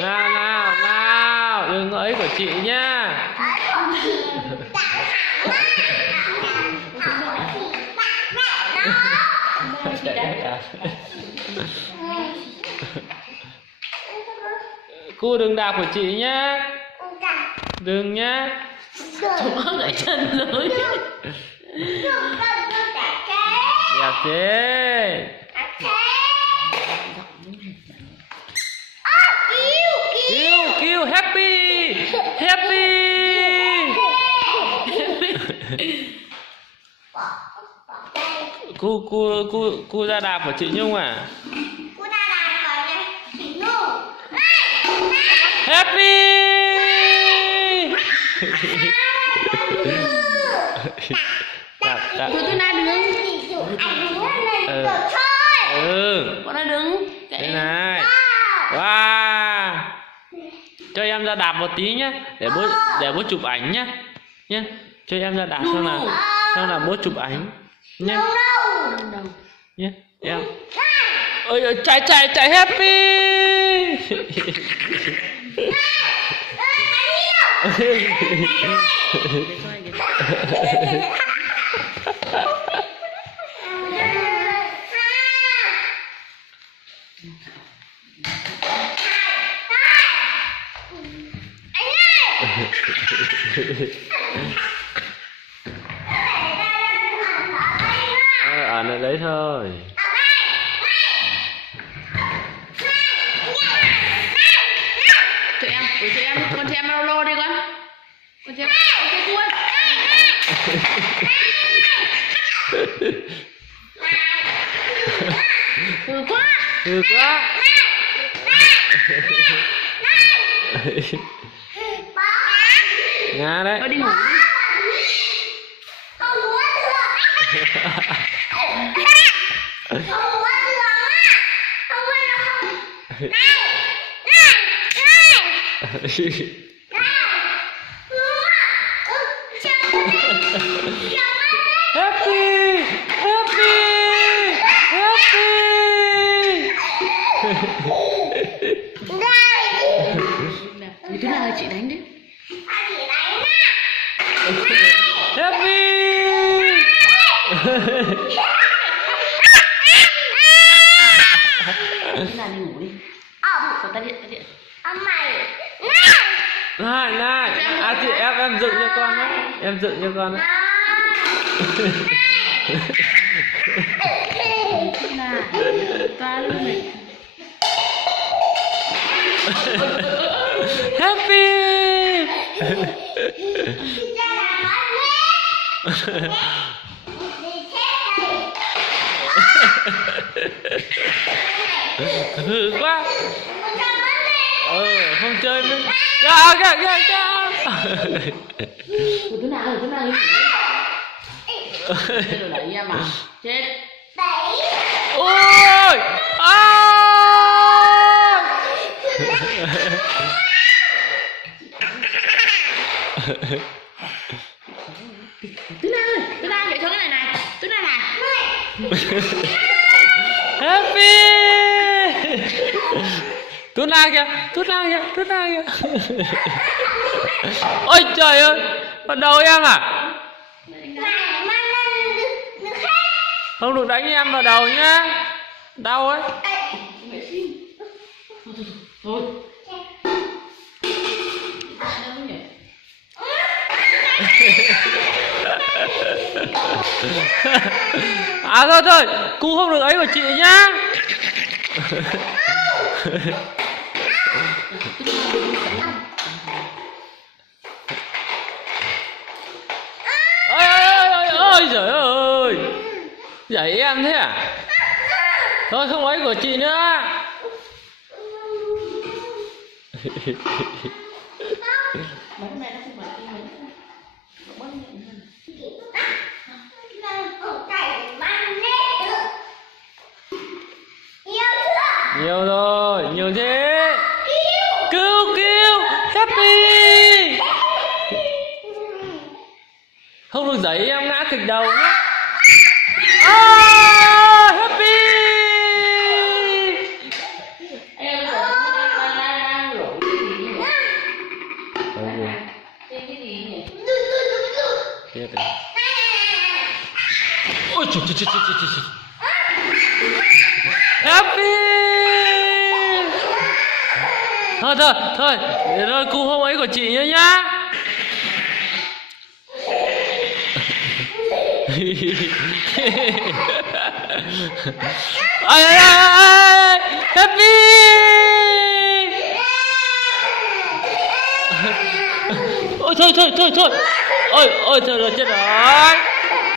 Nào, đừng có ấy của chị nhá. Cô đừng đạp của chị nhá. Đừng nhá. Chúng nó gãy chân rồi. Đẹp thế. Kêu happy. Cô ra đạp của chị Nhung à? Happy. Đạp. Tôi na đứng. Con na đứng. Đây này. Wow. Cho em ra đạp một tí nhá, để bố chụp ảnh nhá. Cho em ra đạp xong là bố chụp ảnh nhá. Nhá, em. Ôi chạy happy. Ở nơi đấy thôi. Cho em, con cho em lô đi con. Con cho em, con. Từ quá. Nga đấy. Con đi ngủ. Happy. Thứ nào chị đánh đấy. Happy. Thứ nào đi ngủ đi. Sao tắt điện. Này. Chị em dựng cho con á. Em dựng cho con á. Ta luôn này. Happy. Hư quá. Không chơi nữa. Kìa. Thứ nào đi. Rồi đẩy em à. Chết. Ôi. Thứ nào vậy cho cái này. Thứ nào này. Happy. Tút na kìa. Ôi trời ơi, bắt đầu em à? Không được đánh em vào đầu nhá, đau ấy. Thôi. Thôi, cu không được ấy của chị nhá. Ôi giời ơi, dạy em thế à? Thôi không ấy của chị nữa. Nhiều rồi, nhiều thế. Kêu happy. Không được giấy em ngã kịch đầu nhé. Chết rồi. Ôi trời trời trời trời trời. Happy. Thôi, để rồi cu hôm ấy của chị nữa nhá. Ai Happy. Ôi thôi. Ôi trời ơi chết rồi.